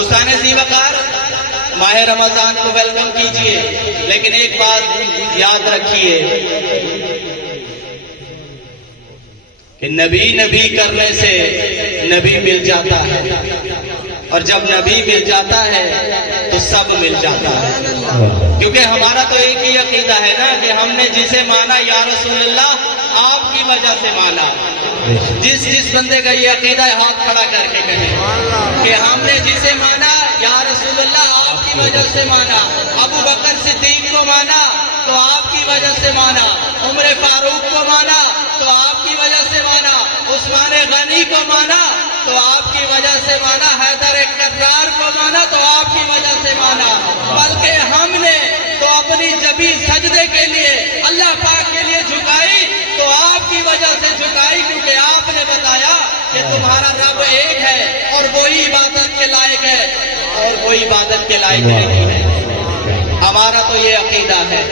دوستان زیوقار، ماہ رمضان کو ویلکم کیجئے، لیکن ایک بات یاد رکھیے کہ نبی کرنے سے نبی مل جاتا ہے، اور جب نبی مل جاتا ہے تو سب مل جاتا ہے، کیونکہ ہمارا تو ایک ہی عقیدہ ہے نا کہ ہم نے جسے مانا یا رسول اللہ آپ کی وجہ سے مانا۔ جس بندے کا یہ عقیدہ ہے ہاتھ کھڑا کر کے کہیں کہ ہم نے جسے مانا یا رسول اللہ آپ کی وجہ سے مانا، ابو بکر صدیق کو مانا تو آپ کی وجہ سے مانا، عمر فاروق کو مانا تو آپ کی وجہ سے مانا، عثمان غنی کو مانا تو آپ کی وجہ سے مانا، حیدر کرار کو مانا تو آپ کی وجہ سے مانا، بلکہ ہم نے تو اپنی جبین سجدے کے لیے اللہ پاک کے لیے جھکائی تو آپ کی وجہ سے جھکائی، کیونکہ آپ نے بتایا کہ تمہارا رب ایک ہے اور وہی عبادت کے لائق ہے اور کوئی عبادت کے لائق نہیں ہے۔ ہمارا تو یہ عقیدہ ہے۔